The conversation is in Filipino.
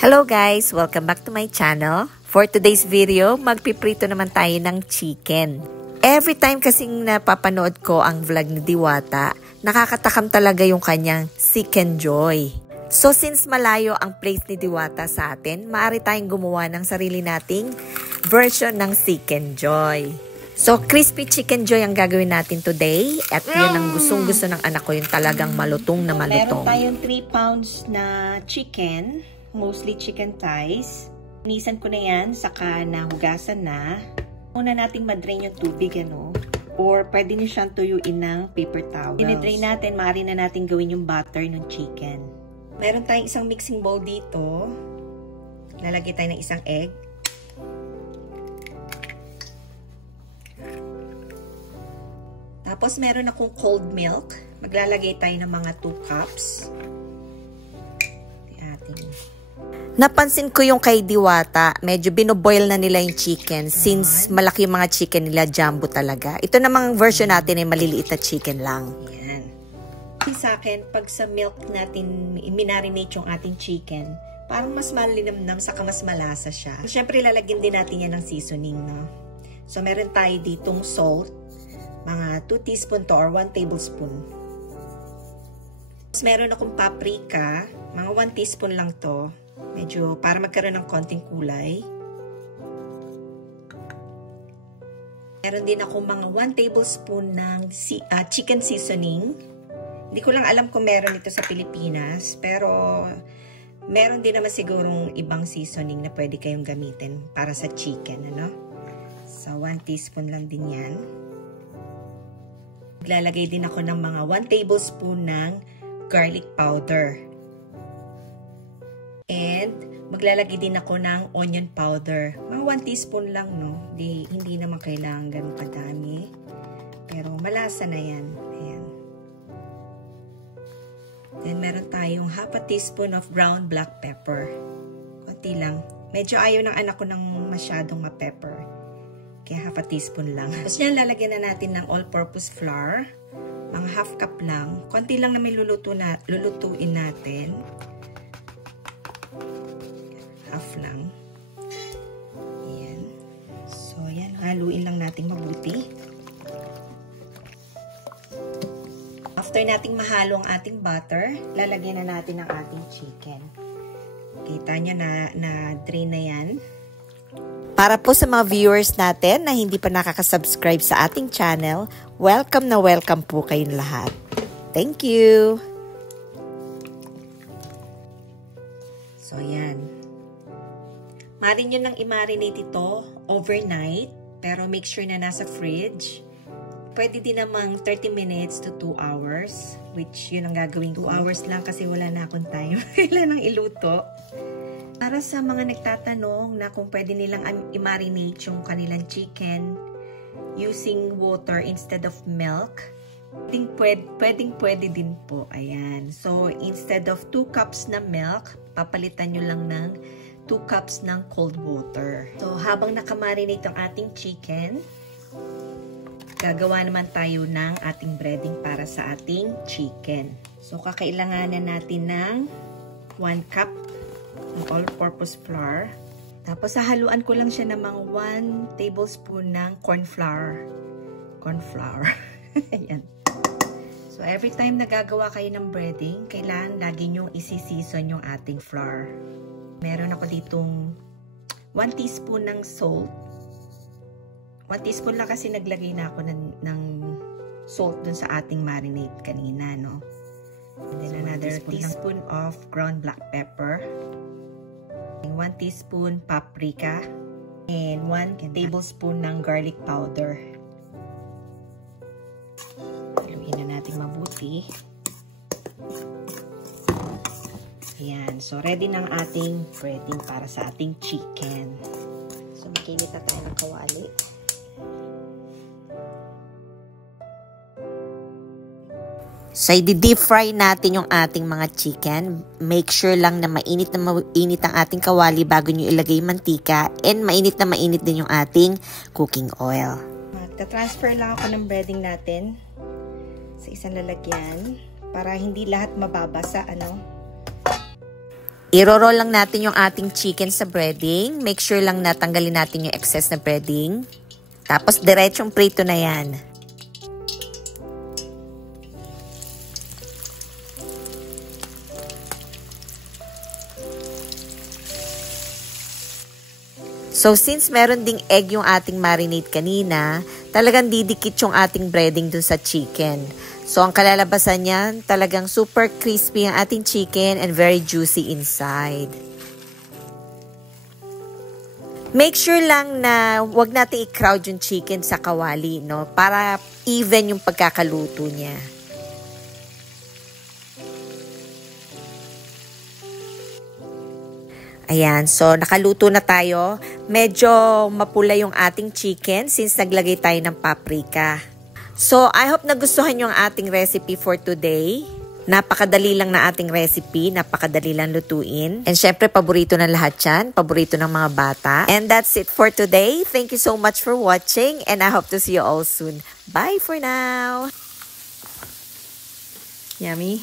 Hello guys! Welcome back to my channel. For today's video, magpiprito naman tayo ng chicken. Every time kasing napapanood ko ang vlog ni Diwata, nakakatakam talaga yung kanyang Chicken Joy. So since malayo ang place ni Diwata sa atin, maaari tayong gumawa ng sarili nating version ng Chicken Joy. So crispy Chicken Joy ang gagawin natin today. At yun ang gustong-gusto ng anak ko, yung talagang malutong na malutong. Meron tayong 3 pounds na chicken. Mostly chicken thighs. Inisan ko na yan, saka nahugasan na. Una nating madrain yung tubig, ano? Or pwede nyo siyang tuyuin ng paper towels. Dinidrain natin, maaari na natin gawin yung butter ng chicken. Meron tayong isang mixing bowl dito. Lalagay tayo ng isang egg. Tapos meron akong cold milk. Maglalagay tayo ng mga 2 cups. Napansin ko yung kay Diwata, medyo binoboil na nila yung chicken since malaki yung mga chicken nila, jumbo talaga. Ito namang version natin ay maliliit na chicken lang. Yan. Sa akin, pag sa milk natin i-marinate yung ating chicken, parang mas malinamnam saka mas malasa siya. Siyempre, lalagyan din natin yan ng seasoning, no? So, meron tayo ditong salt, mga 2 teaspoon to or 1 tablespoon. Tapos, meron akong paprika, mga 1 teaspoon lang to. Medyo para magkaroon ng konting kulay. Meron din ako mga 1 tablespoon ng chicken seasoning. Hindi ko lang alam kung meron ito sa Pilipinas, pero meron din naman sigurong ibang seasoning na pwede kayong gamitin para sa chicken, ano? So 1 teaspoon lang din yan. Maglalagay din ako ng mga 1 tablespoon ng garlic powder. And maglalagay din ako ng onion powder. Mga 1 teaspoon lang, no? Hindi naman kailangan ganun kadami. Pero malasa na yan. Ayan. Then meron tayong half a teaspoon of ground black pepper. Konti lang. Medyo ayaw ng anak ko ng masyadong ma-pepper. Kaya half a teaspoon lang. Tapos yan, lalagyan na natin ng all-purpose flour. Mga half cup lang. Konti lang na may lulutuin natin. Half lang. Ayan. So, ayan. Haluin lang natin mabuti. After nating mahalo ang ating butter, lalagyan na natin ang ating chicken. Kita nyo na drain na yan. Para po sa mga viewers natin na hindi pa nakaka-subscribe sa ating channel, welcome na welcome po kayong lahat. Thank you! So, ayan. Maaari nyo nang i-marinate ito overnight, pero make sure na nasa fridge. Pwede din namang 30 minutes to 2 hours, which yun ang gagawin ko. 2 hours lang kasi wala na akong time. Kailan nang iluto. Para sa mga nagtatanong na kung pwede nilang i-marinate yung kanilang chicken using water instead of milk, pwede din po. Ayan. So, instead of 2 cups na milk, papalitan nyo lang ng 2 cups ng cold water. So, habang nakamarinate ang ating chicken, gagawa naman tayo ng ating breading para sa ating chicken. So, kakailanganan natin ng 1 cup ng all-purpose flour. Tapos, hahaluan ko lang siya ng mga 1 tablespoon ng corn flour. Corn flour. Ayan. So, every time na gagawa kayo ng breading, kailangan lagi nyong isi-season yung ating flour. Meron ako ditong 1 teaspoon ng salt. 1 teaspoon lang kasi naglagay na ako ng salt dun sa ating marinade kanina, no? And then another teaspoon of ground black pepper. 1 teaspoon paprika. And 1 tablespoon ng garlic powder. Haluin na natin mabuti. Ayan. So, ready na ang ating breading para sa ating chicken. So, makinit na tayo ng kawali. So, i-deep fry natin yung ating mga chicken. Make sure lang na mainit ang ating kawali bago nyo ilagay mantika. And mainit din yung ating cooking oil. Magta-transfer lang ako ng breading natin sa isang lalagyan para hindi lahat mababasa, ano? Iro-roll lang natin yung ating chicken sa breading. Make sure lang na tanggalin natin yung excess na breading. Tapos diretsong prito na yan. So since meron ding egg yung ating marinade kanina, talagang didikit yung ating breading dun sa chicken. So ang kalalabasan niyan, talagang super crispy ang ating chicken and very juicy inside. Make sure lang na wag natin i-crowd yung chicken sa kawali, no? Para even yung pagkakaluto niya. Ayan, so nakaluto na tayo. Medyo mapula yung ating chicken since naglagay tayo ng paprika. So, I hope nagustuhan yung ating recipe for today. Napakadali lang na ating recipe, napakadali lang lutuin. And syempre, paborito ng lahat yan, paborito ng mga bata. And that's it for today. Thank you so much for watching and I hope to see you all soon. Bye for now! Yummy?